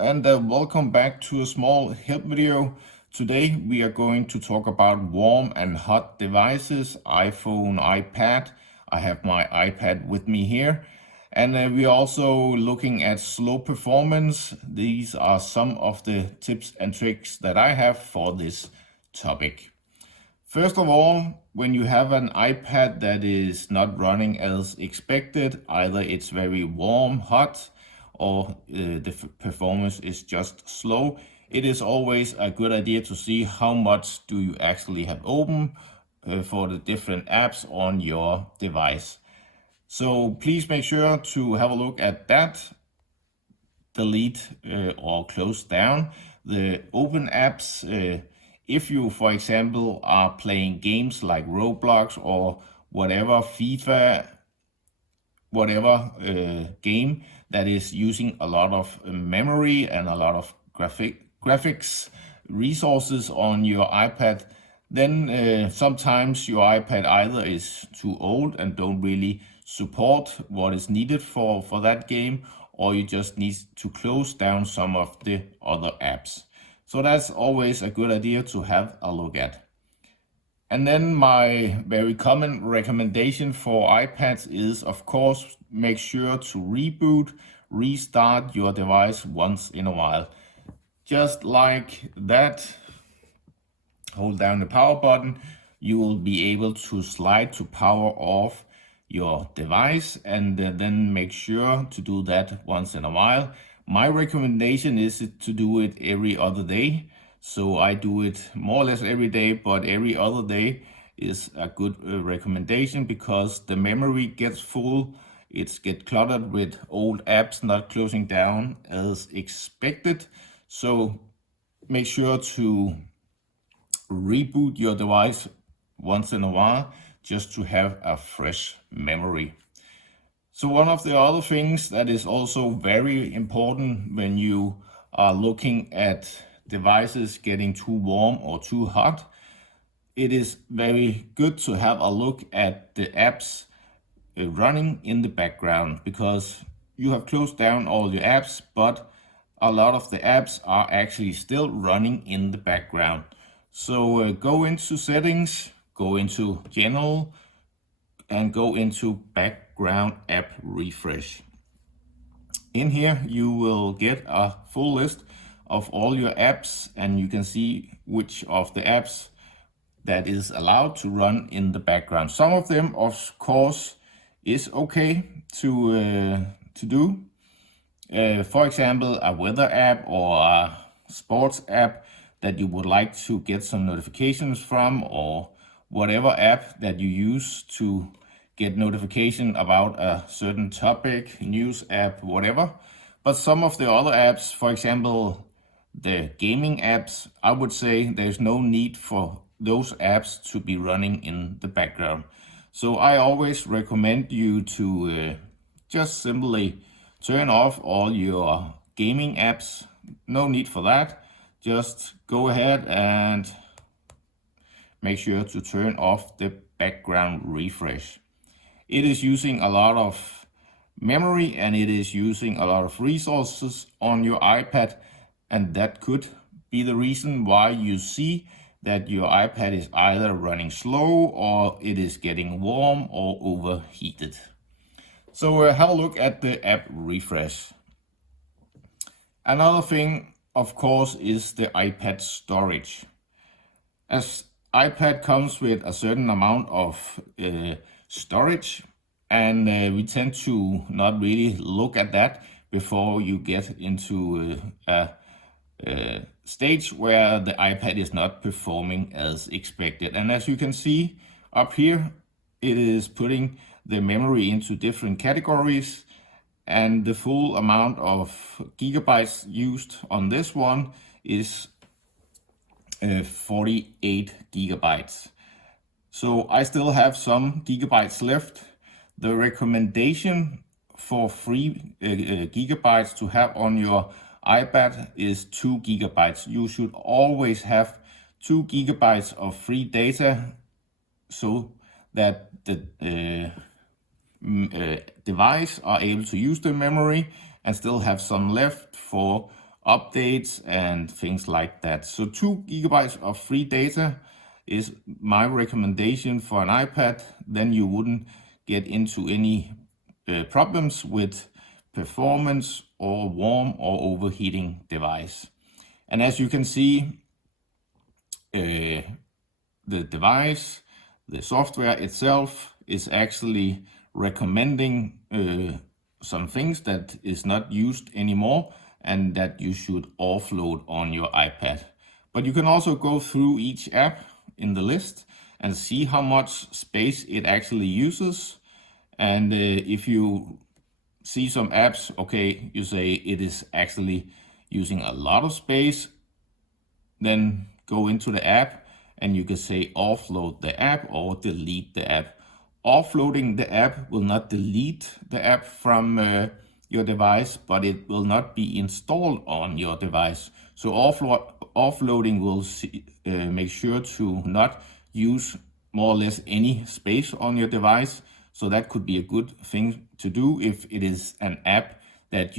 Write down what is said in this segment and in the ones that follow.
and welcome back to a small help video. Today we are going to talk about warm and hot devices, iPhone, iPad. I have my iPad with me here. And we're also looking at slow performance. These are some of the tips and tricks that I have for this topic. First of all, when you have an iPad that is not running as expected, either it's very warm, hot, or the performance is just slow, it is always a good idea to see how much do you actually have open for the different apps on your device. So please make sure to have a look at that. Delete or close down the open apps. If you, for example, are playing games like Roblox or whatever, FIFA, whatever game that is using a lot of memory and a lot of graphics resources on your iPad, then sometimes your iPad either is too old and don't really support what is needed for that game, or you just need to close down some of the other apps. So that's always a good idea to have a look at. And then my very common recommendation for iPads is, of course, make sure to reboot, restart your device once in a while. Just like that, hold down the power button, you will be able to slide to power off your device, and then make sure to do that once in a while. My recommendation is to do it every other day. So I do it more or less every day, but every other day is a good recommendation because the memory gets full. It's get cluttered with old apps not closing down as expected. So make sure to reboot your device once in a while just to have a fresh memory. So one of the other things that is also very important when you are looking at devices getting too warm or too hot, it is very good to have a look at the apps running in the background, because you have closed down all your apps, but a lot of the apps are actually still running in the background. So go into settings, go into general, and go into background app refresh. In here you will get a full list of all your apps, and you can see which of the apps that is allowed to run in the background. Some of them, of course, is okay to do. For example, a weather app or a sports app that you would like to get some notifications from, or whatever app that you use to get notification about a certain topic, news app, whatever. But some of the other apps, for example, the gaming apps, I would say there's no need for those apps to be running in the background. So I always recommend you to just simply turn off all your gaming apps. No need for that. Just go ahead and make sure to turn off the background refresh. It is using a lot of memory and it is using a lot of resources on your iPad, and that could be the reason why you see that your iPad is either running slow or it is getting warm or overheated. So have a look at the app refresh. Another thing, of course, is the iPad storage. As iPad comes with a certain amount of storage, and we tend to not really look at that before you get into a stage where the iPad is not performing as expected. And as you can see up here, it is putting the memory into different categories, and the full amount of gigabytes used on this one is 48 gigabytes. So I still have some gigabytes left. The recommendation for free gigabytes to have on your iPad is 2 gigabytes. You should always have 2 gigabytes of free data so that the device are able to use the memory and still have some left for updates and things like that. So 2 gigabytes of free data is my recommendation for an iPad. Then you wouldn't get into any problems with performance or warm or overheating device. And as you can see, the device, the software itself is actually recommending some things that is not used anymore and that you should offload on your iPad. But you can also go through each app in the list and see how much space it actually uses. And if you see some apps, okay, you say it is actually using a lot of space, then go into the app and you can say offload the app or delete the app. Offloading the app will not delete the app from your device, but it will not be installed on your device. So offloading will make sure to not use more or less any space on your device. So that could be a good thing to do if it is an app that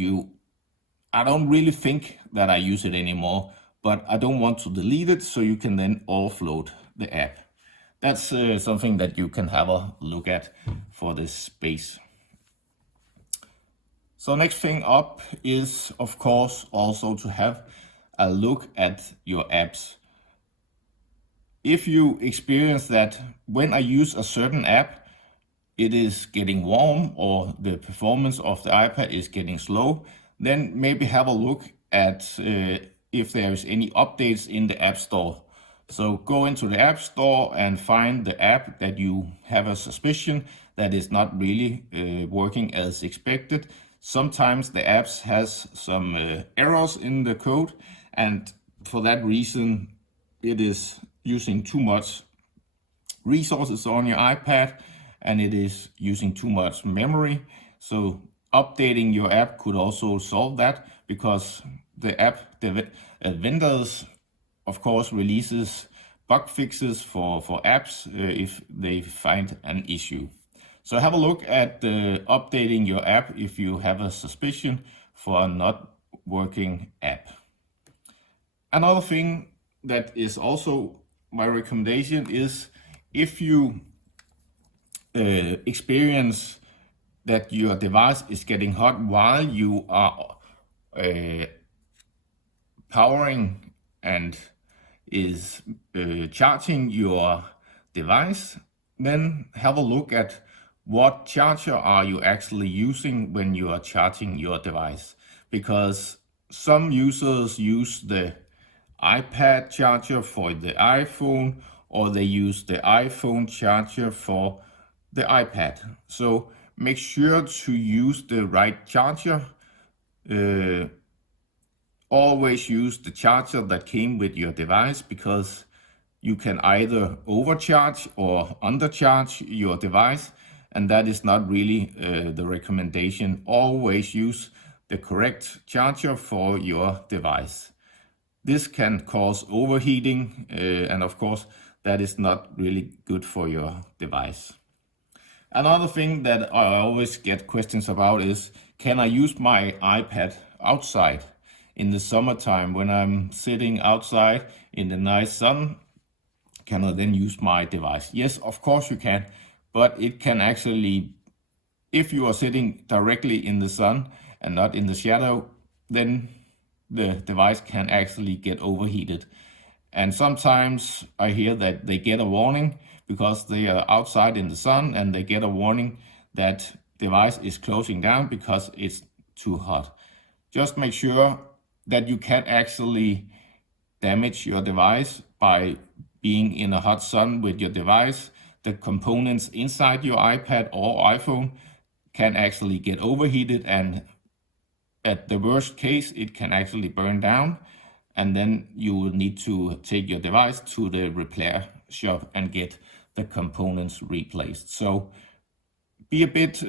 I don't really think that I use it anymore, but I don't want to delete it, so you can then offload the app. That's something that you can have a look at for this space. So next thing up is, of course, also to have a look at your apps. If you experience that when I use a certain app, it is getting warm or the performance of the iPad is getting slow, then maybe have a look at if there is any updates in the App Store. So go into the App Store and find the app that you have a suspicion that is not really working as expected. Sometimes the apps has some errors in the code, and for that reason it is using too much resources on your iPad and it is using too much memory. So updating your app could also solve that, because the app vendors, of course, releases bug fixes for apps if they find an issue. So have a look at updating your app if you have a suspicion for a not working app. Another thing that is also my recommendation is, if you experience that your device is getting hot while you are powering and is charging your device, then have a look at what charger are you actually using when you are charging your device. Because some users use the iPad charger for the iPhone, or they use the iPhone charger for the iPad. So make sure to use the right charger. Always use the charger that came with your device, because you can either overcharge or undercharge your device, and that is not really the recommendation. Always use the correct charger for your device. This can cause overheating, and of course that is not really good for your device. Another thing that I always get questions about is, can I use my iPad outside in the summertime when I'm sitting outside in the nice sun? Can I then use my device? Yes, of course you can, but it can actually, if you are sitting directly in the sun and not in the shadow, then the device can actually get overheated. And sometimes I hear that they get a warning because they are outside in the sun, and they get a warning that device is closing down because it's too hot. Just make sure that you can't actually damage your device by being in a hot sun with your device. The components inside your iPad or iPhone can actually get overheated, and at the worst case, it can actually burn down, and then you will need to take your device to the repair shop and get the components replaced. So be a bit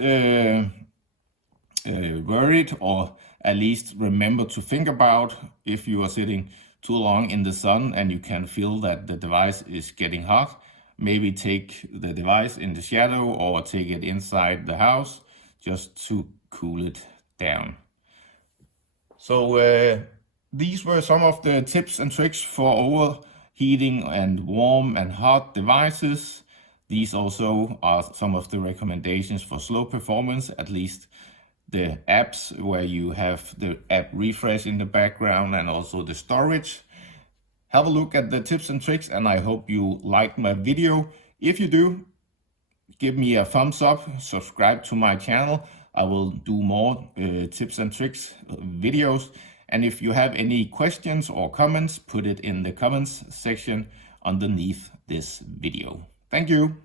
worried, or at least remember to think about, if you are sitting too long in the sun and you can feel that the device is getting hot, maybe take the device in the shadow or take it inside the house just to cool it down. So these were some of the tips and tricks for overheating and warm and hot devices. These also are some of the recommendations for slow performance, at least the apps where you have the app refresh in the background and also the storage. Have a look at the tips and tricks, and I hope you liked my video. If you do, give me a thumbs up, subscribe to my channel. I will do more tips and tricks videos. And if you have any questions or comments, put it in the comments section underneath this video. Thank you.